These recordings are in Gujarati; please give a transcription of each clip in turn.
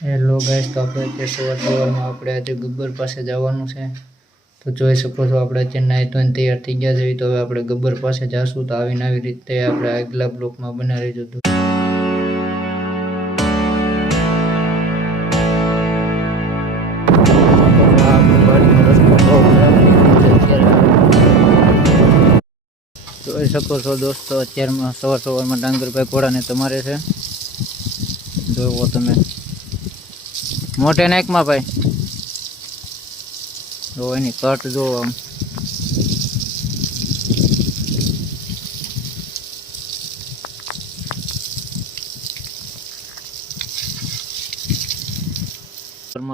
હેલો ગાઈસ, તો આપણે અત્યારે સવારમાં આપણે આજે ગબ્બર પાસે જવાનું છે. તો જોઈ શકો છો આપણે અત્યારે નાહી ધોઈને તૈયાર થઈ ગયા છે. તો હવે આપણે ગબ્બર પાસે જાશું. તો આવીને આવી રીતે આપણે આગલા બ્લોકમાં બનાવી દીધું. જોઈ શકો છો દોસ્તો, અત્યારમાં સવારમાં ડાંગરભાઈ ઘોડાને તમારે છે. જોવો તમે મોટે નાકમાં ભાઈ, જો એની કટ જો આમ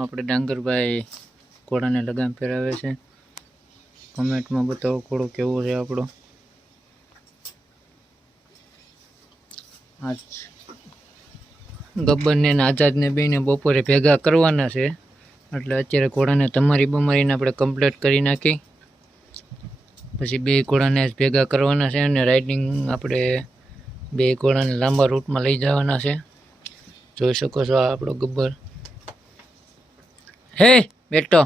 આપણે ડાંગરભાઈ ઘોડાને લગામ ફેરાવે છે. કમેન્ટમાં બતાવો ઘોડો કેવો છે આપણો. આજ ગબ્બરને આઝાદને બેને બપોરે ભેગા કરવાના છે. એટલે અત્યારે ઘોડાને તમારી બમારીને આપણે કમ્પ્લીટ કરી નાખી. પછી બે ઘોડાને ભેગા કરવાના છે અને રાઇડિંગ આપણે બે ઘોડાને લાંબા રૂટમાં લઈ જવાના છે. જોઈ શકો છો આ આપણો ગબ્બર. હે બેટો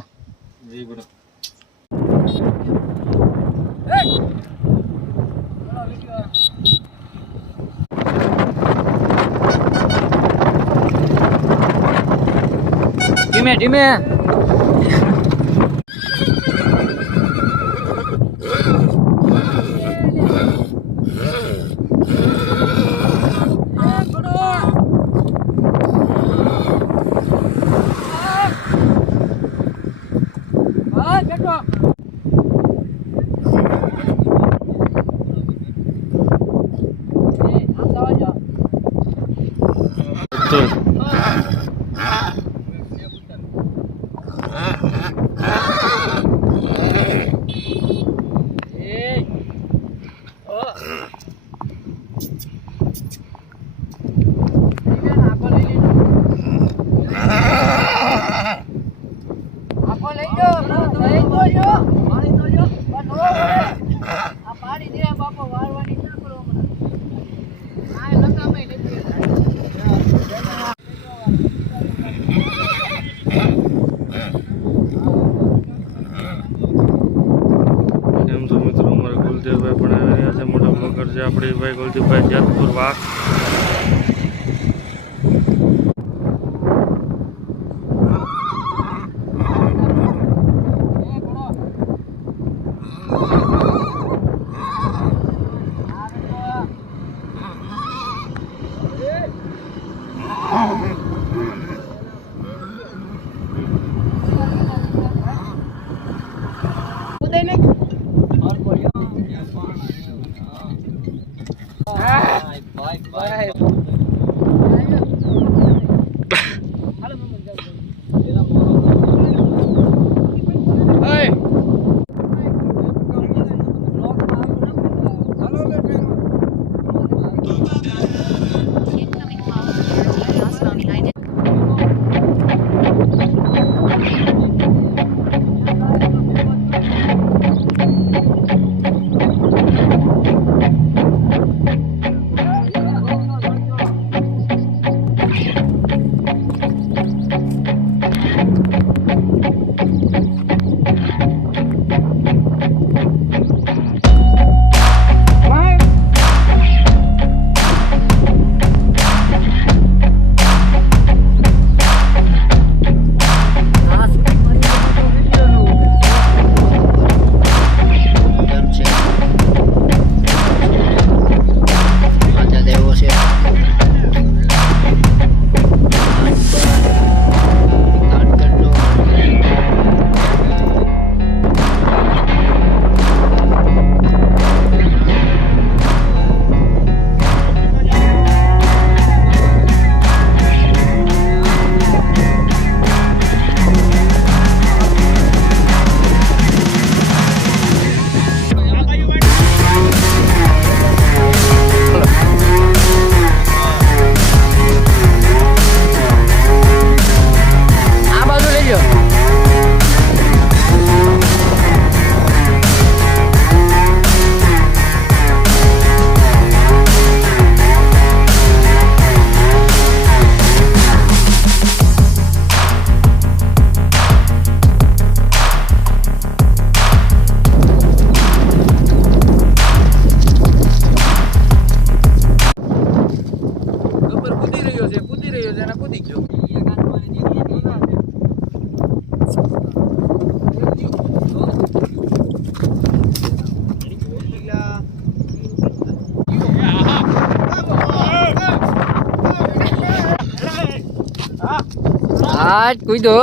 ધીમે ધીમે ગુલદેવભાઈ પણ આવી રહ્યા છે. મોટા બ્લોગર છે આપણી ભાઈ ગુલદીપભાઈ જેતપુર વાઘ. ને કૂદી ગયો. હા કૂદો.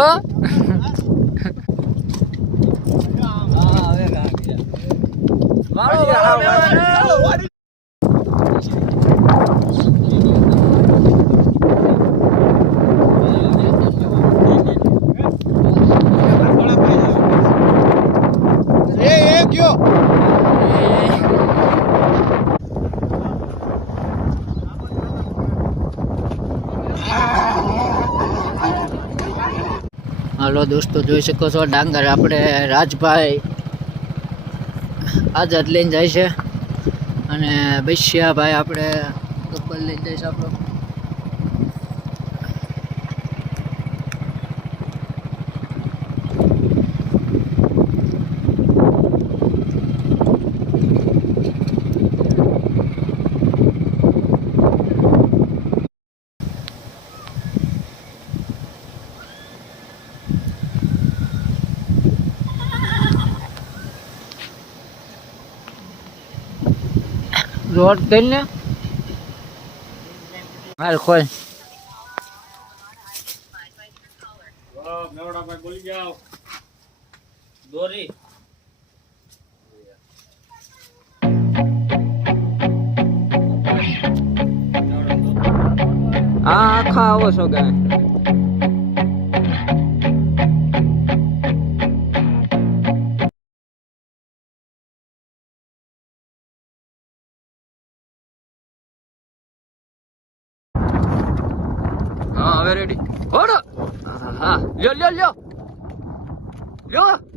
હાલો દોસ્તો, જોઈ શકો છો ડાંગર આપણે રાજભાઈ આઝાદ લઈને જાય છે અને બૈસિયાભાઈ આપણે ગબ્બર લઈને જાય છે આપણો. રોડ કરીને હાલ ખોલ. મેવડાભાઈ બોલી જાઓ. દોરી આખા આવો છો ગાય. હા હવે રેડી. ઓડો. હા લ્યો લ્યો લ્યો લ્યો.